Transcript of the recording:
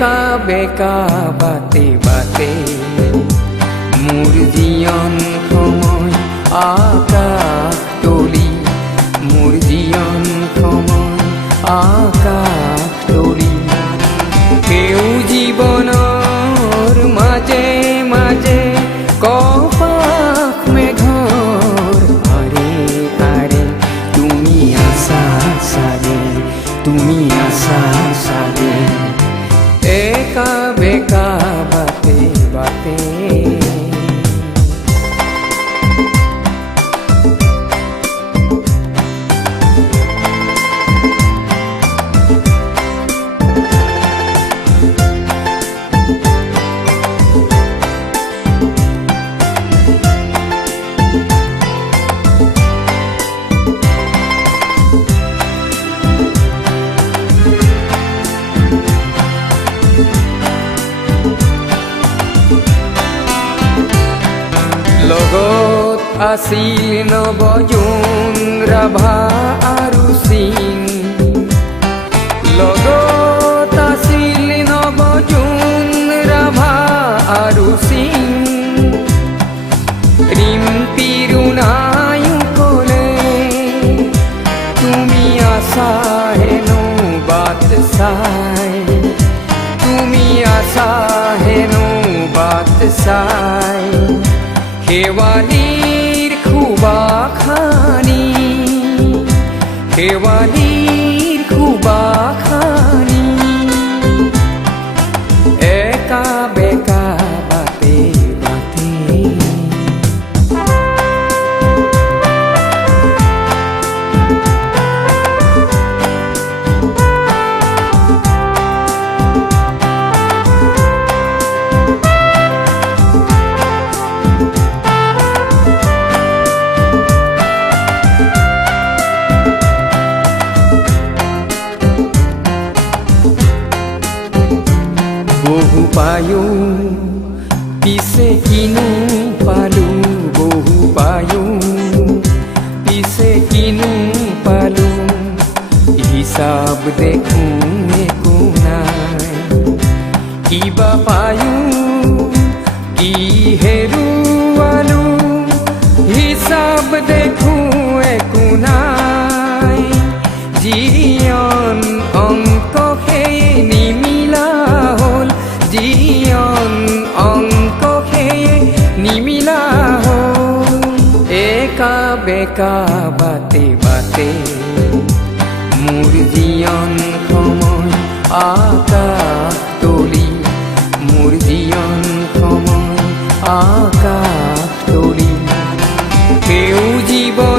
একা বেকা বাটে বাটে মোৰ জীয়ন সময় আকাশ তলি, মোৰ জীয়ন সময় আকাশ তলি। কেউ জীবনৰ মাজে মাজে কপাহ মেঘৰ আৰে আৰে তুমি আছা চাগে, তুমি আছা চাগে। একা বেকা বাটে বাটে লগত আছিল নবজোন ৰাভা আৰু সিং, লগত আছিল নবজোন ৰাভা আৰু সিং। ৰিম্পিৰো নায়ো ক'লে তুমি আছা হেনো বাট চাই, তুমি আছা হেনো বাট চাই। শেৱালিৰ খুবাখানি, শেৱালিৰ খুবাখানি। একা বেকা বাটে বাটে বহু পায়ো পিছে কিনো পালো, বহু পায়ো পিছে কিনো পালো। হিচাপ দেখো একো নাই, কিবা পায়ো কি হেৰুৱালো। হিচাপ দেখো একো নাই, জীয়ন অংক সেয়ে নিমিলা হ'ল, জীয়ন অংক সেয়ে নিমিলা হ'ল। একা বেকা বাটে বাটে মোর জীয়ন সময় আকাশ তলি, মোর জীয়ন সময় আকাশ তলি। কেউ জীবন